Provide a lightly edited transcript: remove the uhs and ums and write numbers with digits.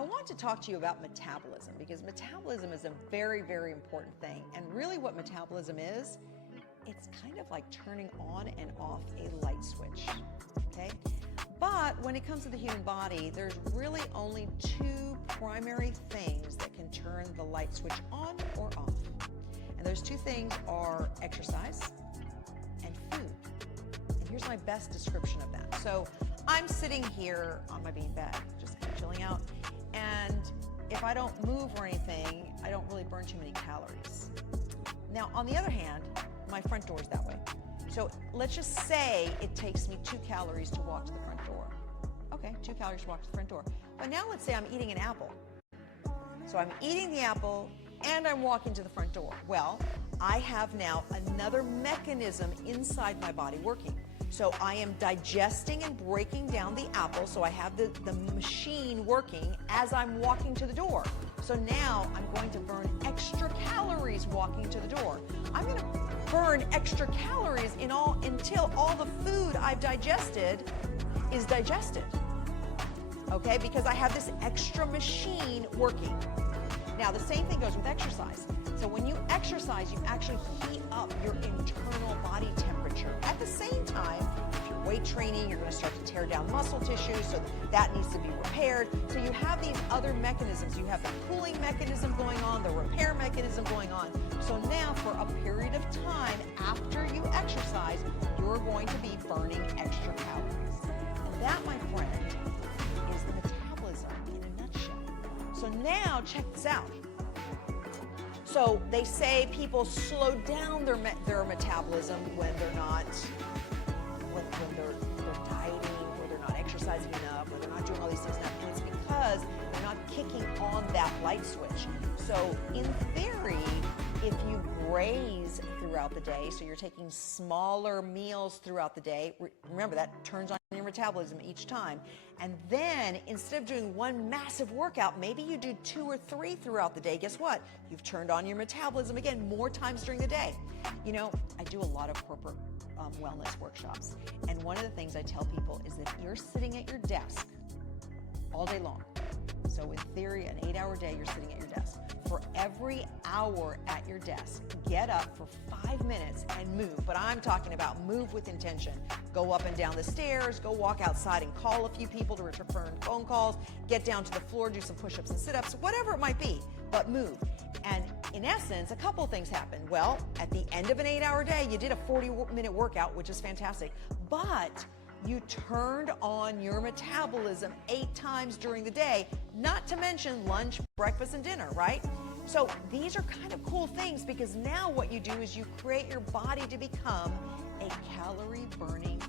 I want to talk to you about metabolism because metabolism is a very, very important thing. And really what metabolism is, it's kind of like turning on and off a light switch, okay? But when it comes to the human body, there's really only two primary things that can turn the light switch on or off. And those two things are exercise and food. And here's my best description of that. So I'm sitting here on my beanbag, just chilling out. And if I don't move or anything, I don't really burn too many calories. Now, on the other hand, my front door is that way. So let's just say it takes me 2 calories to walk to the front door. Okay, 2 calories to walk to the front door. But now let's say I'm eating an apple. So I'm eating the apple and I'm walking to the front door. Well, I have now another mechanism inside my body working. So I am digesting and breaking down the apple, so I have the machine working as I'm walking to the door. So now I'm going to burn extra calories walking to the door. I'm going to burn extra calories until all the food I've digested is digested. Okay, because I have this extra machine working. Now the same thing goes with exercise. So when you exercise, you actually heat up your internal body temperature. At the same time, if you're weight training, you're going to start to tear down muscle tissue, so that needs to be repaired. So you have these other mechanisms. You have the cooling mechanism going on, the repair mechanism going on. So now for a period of time after you exercise, you're going to be burning extra calories. And that, my friend, is the metabolism in a nutshell. So now check this out. So they say people slow down their metabolism when they're not, when they're dieting, or they're not exercising enough, or they're not doing all these things enough. And it's because they're not kicking on that light switch. So in theory, if you graze throughout the day, so you're taking smaller meals throughout the day, remember that turns on your metabolism each time. And then instead of doing one massive workout, maybe you do 2 or 3 throughout the day. Guess what? You've turned on your metabolism again more times during the day. You know, I do a lot of corporate wellness workshops. And one of the things I tell people is that you're sitting at your desk all day long. So in theory, an 8-hour day, you're sitting at your desk. For every hour at your desk, get up for 5 minutes and move. But I'm talking about move with intention. Go up and down the stairs, go walk outside and call a few people to return phone calls, get down to the floor, do some push-ups and sit-ups, whatever it might be, but move. And in essence, a couple things happen. Well, at the end of an 8-hour day, you did a 40-minute workout, which is fantastic, but you turned on your metabolism 8 times during the day, not to mention lunch, breakfast, and dinner, right? So these are kind of cool things because now what you do is you create your body to become a calorie-burning